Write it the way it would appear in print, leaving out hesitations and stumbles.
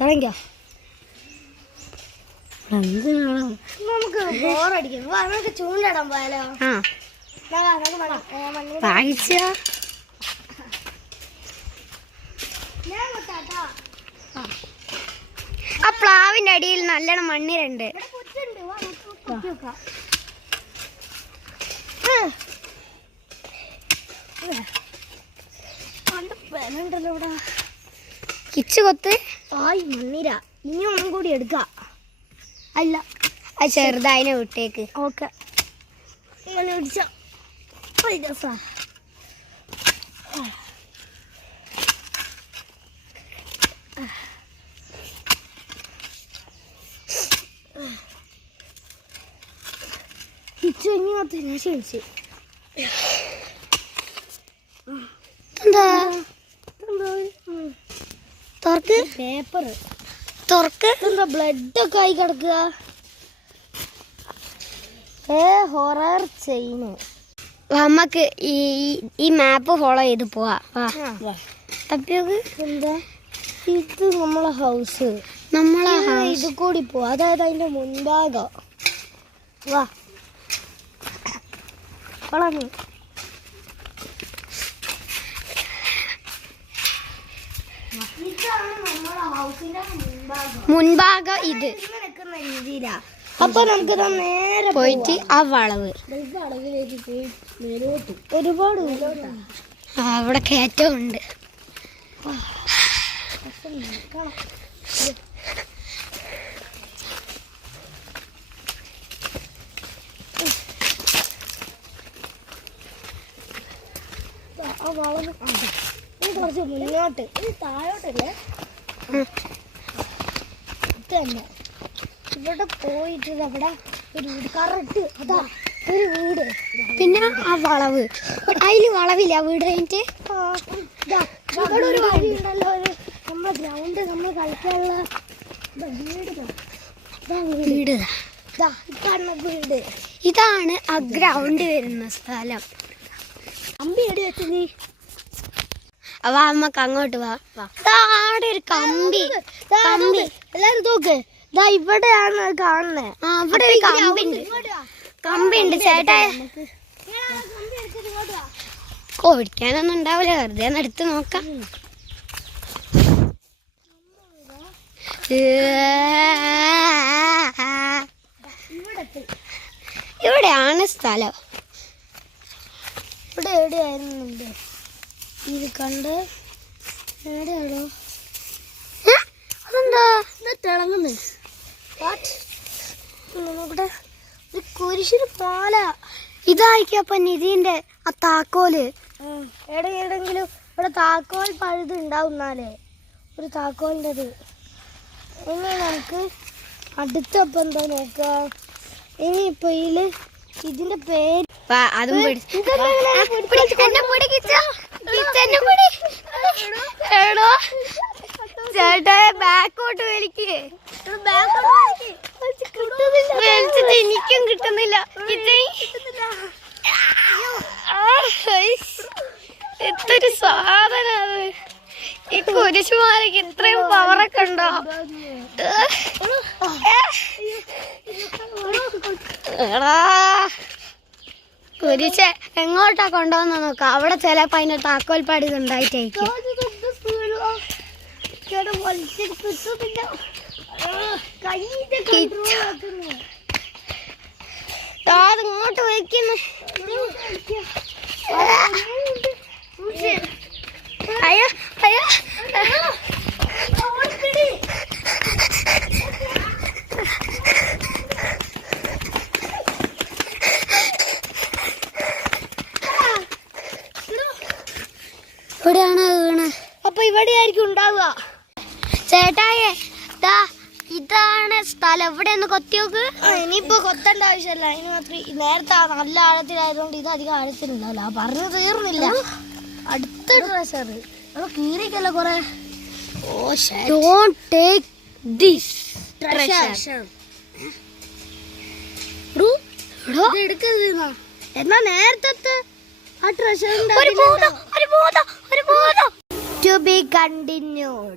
തുടങ്ങിക്കോ. നമുക്ക് ബോറടിക്കും. നമുക്ക് ചൂണ്ടിടാൻ പോയാലോ? ആ പ്ലാവിന്റെ അടിയിൽ നല്ലോണം മണ്ണിരണ്ട്. കിച്ചു കൊത്ത് മണ്ണിര ഇനി ഒന്നും കൂടി എടുക്ക. അല്ല അത് ചെറുതായിനെ വിട്ടേക്ക്. ഓക്കെ ഇങ്ങനെ പിടിച്ച കിച്ചു ഇങ്ങനെ ക്ഷണിച്ച് എന്താ തുറക്ക് പേപ്പർ തുറക്ക്. എന്താ ബ്ലഡ് ഒക്കെ ആയി കിടക്കുക. ഹൊറർ ചെയിന്. നമുക്ക് ഈ മാപ്പ് ഫോളോ ചെയ്ത് പോവാ. തപ്പിയോക്ക്. എന്താ ഇത്? നമ്മളെ ഹൗസ്. നമ്മളെ ഇത് കൂടി പോവാ. അതായത് അതിന്റെ മുൻഭാഗം. വാ കൊളഞ്ഞു. ഇതാണ് നമ്മളെ ഹൗസിന്റെ മുൻഭാഗം. ഇത് നിൽക്കുന്ന രീതിയിലാ. അപ്പൊ നമുക്ക് നേരെ പോയിട്ട് ആ വളവ് വളവിലേക്ക് പോയി മേലോട്ട്. ഒരുപാട് അവിടെ കയറ്റമുണ്ട്. ആ വളവ് കുറച്ച് മുന്നോട്ട്. ഇത് താഴോട്ടല്ലേ? ഇത് തന്നെ. ഇവിടെ പോയിട്ട് അവിടെ ഒരു വീട്. കറക്റ്റ് അതാ ഒരു വീട്. പിന്നെ ആ വളവ്. അതില് വളവില്ല വീട് കഴിഞ്ഞിട്ട്. ഇവിടെ ഒരു വഴി ഉണ്ടല്ലോ. ഒരു നമ്മളെ ഗ്രൗണ്ട് നമ്മൾ കളിക്കാനുള്ള വീട്. വീട്. ഇതാണ് ആ ഗ്രൗണ്ട് വരുന്ന സ്ഥലം. അമ്പി എടി വെച്ചു നീ. അവ അമ്മക്ക് അങ്ങോട്ട് വാ. അവിടെ ഒരു കമ്പി. എല്ലാരും നോക്ക്. ഇതാ ഇവിടെയാണ് കാണുന്നത്. അവിടെ ഒരു കമ്പിണ്ട്. കമ്പിണ്ട് ചേട്ടാ. ഓടിക്കാനൊന്നും ഉണ്ടാവില്ല. വെറുതെ ഒന്ന് എടുത്ത് നോക്കാം. ഇവിടെയാണ് സ്ഥലം. ഇവിടെ എവിടെയായിരുന്നു ഇത് കണ്ട്? എവിടെയാണോ അതെന്താ തിളങ്ങുന്നു? ഇവിടെ ഒരു കുരിശിന് പാല. ഇതായിക്കപ്പ നിധിന്റെ ആ താക്കോല്. എവിടെയെങ്കിലും ഇവിടെ താക്കോൽ പഴുത് ഉണ്ടാവുന്നാലേ ഒരു താക്കോലിൻ്റെ ഇത്. ഇനി നമുക്ക് അടുത്തപ്പം എന്താ നോക്കുക. ഇനിയിപ്പോ ഇതിന്റെ പേര് അതും ചേട്ടാ ബാക്കോട്ട് വലിക്ക്. വലിച്ചിട്ട് എനിക്കും കിട്ടുന്നില്ല. എത്തൊരു സാധനം അത്. ഈ കുരിശുമാലയ്ക്ക് ഇത്രയും പവറൊക്കെ ഉണ്ടോ? കുരിശ് എങ്ങോട്ടാ കൊണ്ടുവന്ന് നോക്കാം. അവിടെ ചിലപ്പോ അതിന്റെ താക്കോൽ പാടി ഉണ്ടായിട്ടായിരിക്കും. അതിങ്ങോട്ട് വയ്ക്കുന്നു. അയ്യോ അയ്യോ. ഇവിടെയാണ് വീണ്. അപ്പൊ ഇവിടെ ആയിരിക്കും ഉണ്ടാവുക. ചേട്ടായേ ഇതാണ് സ്ഥലം. ഇവിടെ ഒന്ന് കൊത്തി നോക്ക്. ഇനിയിപ്പോ കൊത്തേണ്ട ആവശ്യമല്ല. അതിന് മാത്രം നേരത്തെ നല്ല ആഴത്തിലായതുകൊണ്ട് ഇത് അധികം ആഴത്തിലുണ്ടാവില്ല. പറഞ്ഞു തീർന്നില്ല. അടുത്ത ട്രഷർ കീറിക്കല്ലോ കൊറേ. Don't take this treasure. എടുക്കരുത്. എന്നാ നേരത്തെ ആ ട്രഷർ ഒരു ഭൂതം. To be continued.